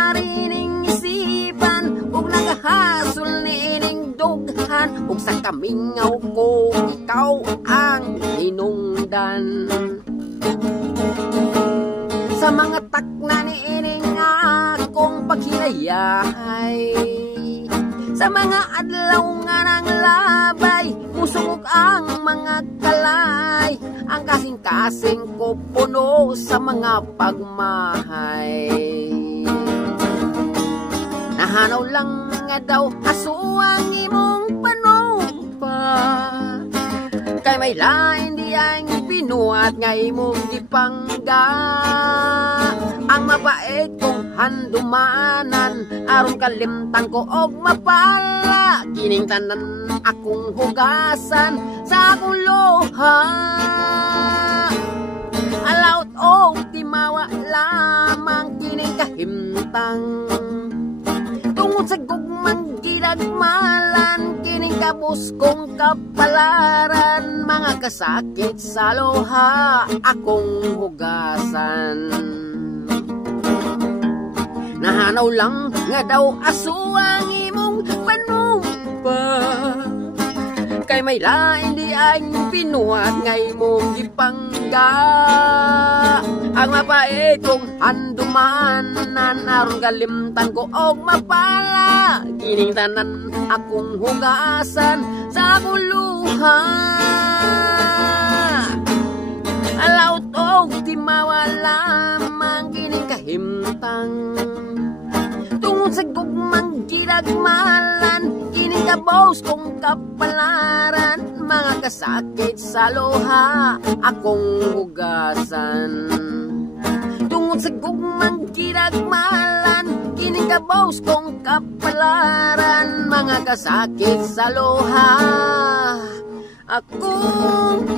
narining isipan ug nagahasol niining dughan ug sa kamingaw ko ikaw ang hinungdan. Sa mga takna niining akong paghilayahay, sa mga adlaw nga ng labay, musungog ang mga kalay, ang kasing-kasing ko puno sa mga pagmahay. Nahanaw lang nga daw aso ang imong panupa, kay may lain di ang binuhat nga imong gipangga. Ang mabait kong handumanan aron kalimtan ko og mapala, kining tanan akong hugasan sa akong luha. Alawt og timawa lamang kining kahimtang, tungod sa gugmang ginagmalan kining kabus kong kapalaran. Mga kasakit sa luha akong hugasan. Nahanaw lang nga daw aso ang imong panupa, kay may lain di ang pinuhat nga imong gipangga. Ang mapait kong handumanan aron kalimtan ko og mapala, kining tanan akong hugasan sa akong luha. Alawt og timawa lamang kining kahimtang, tungod sa gugmang ginagmalan kining kabos kong kapalaran. Mga kasakit sa luha akong hugasan. Tungod sa gugmang ginagmalan kining kabos kong kapalaran. Mga kasakit sa luha akong